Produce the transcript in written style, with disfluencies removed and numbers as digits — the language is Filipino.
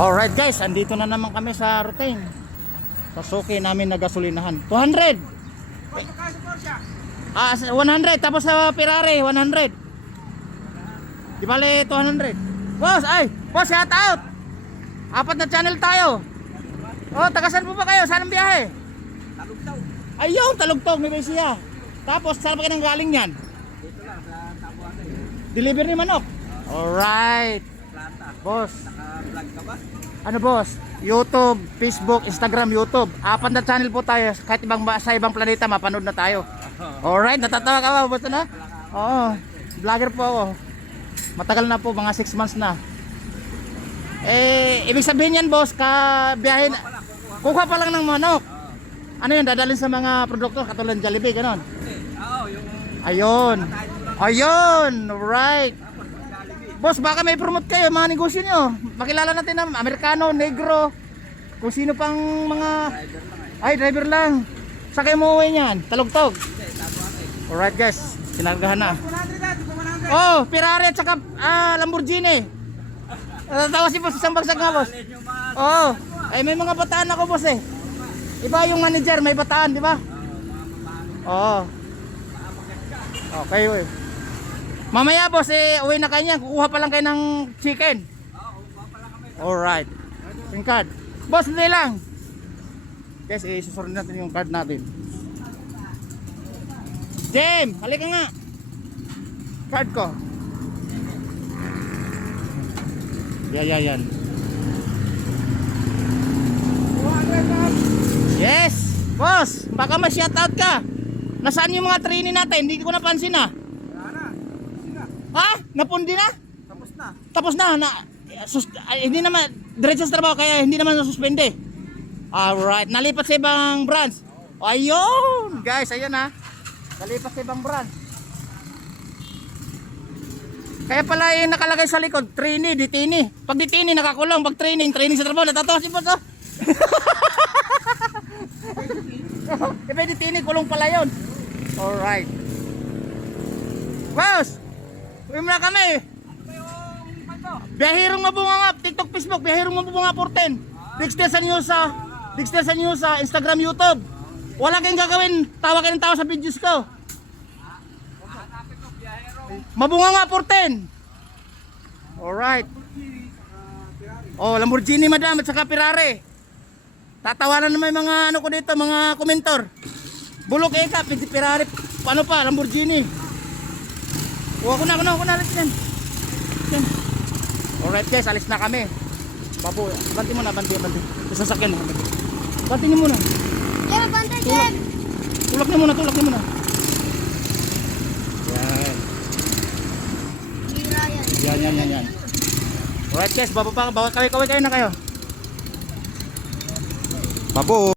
Alright guys, andito na naman kami sa routine. Pasukin namin na gasolinahan. 200. 100 tapos sa Ferrari 100. Di bale 200. Boss, boss, shout out. 4 na channel tayo. Oh, tagasan po ba kayo? Saan ang biyahe? Talugtog. Ayun, Talugtog, may siya. Tapos saan pa kayo nang galing yan? Dito lang sa Tabuate. Delivery manok. Alright. Planta. Boss, Naka-vlog ka ba? ano boss? YouTube, Facebook, Instagram, YouTube. 4 na channel po tayo. Kahit sa ibang planeta mapanood na tayo. Alright, natatawa ka ba boss na? Oo, vlogger po ako. Matagal na po, mga 6 months na. Ibig sabihin yan boss, biyahin, kukuha pa lang ng manok. Ano yun, dadalhin sa mga produkto katulad ng Jollibee, ganon. Oo, yung Ayun. Ayun, right. Boss, baka may promote kayo mga negosyo nyo. Makilala natin ng Amerikano, Negro, kung sino pang mga driver lang. Saan kayo umuwi niyan? Talugtog. Alright guys, sinargahan na. Oh, Ferrari at saka Lamborghini. Natatawa si boss, isang bagsak nga boss. Oh, may mga bataan ako boss eh. Iba yung manager, may bataan, di ba? Oo. Okay, uy. Mamaya boss, uwi na kayo, kukuha pa lang kayo ng chicken. Alright. Yung card. Boss, hindi lang. Guys, isusunod natin yung card natin. Jem, halika nga. Card ko. Yan. Yes, boss, baka ma-shoutout ka. Nasaan yung mga trainee natin? Hindi ko napansin ah. Ha? Napundi na? Tapos na. Hindi naman diretso sa trabaho kaya hindi naman nasuspende. Alright, nalipat sa ibang branch. Ayun, guys, ayun ha. Nalipat sa ibang branch. Kaya pala yung nakalagay sa likod, trainee, detainee. Pag detainee nakakulong, pag training sa trabaho, natatawa si boss oh. Kaya detainee, kulong pala yun. Alright. Boss, uwi muna kami. Biyahirong mabunganga, TikTok, Facebook, biyahirong mabunganga 14. Dexter sa news sa Instagram, YouTube. Wala kayong gagawin, tawa kayo ng tawa sa videos ko. Mabunganga 14. Alright. Oh, Lamborghini madam at saka Ferrari. Tatawanan naman yung mga ano ko dito, mga komentor. Bulok ka, Ferrari, paano pa, Lamborghini. Ako na, alis yan. Alright guys, alis na kami. Babu, banti muna. Sasakyan na. Banti niyo muna. Tulak niyo muna. Yan. Alright guys, kaway na kayo. Babu.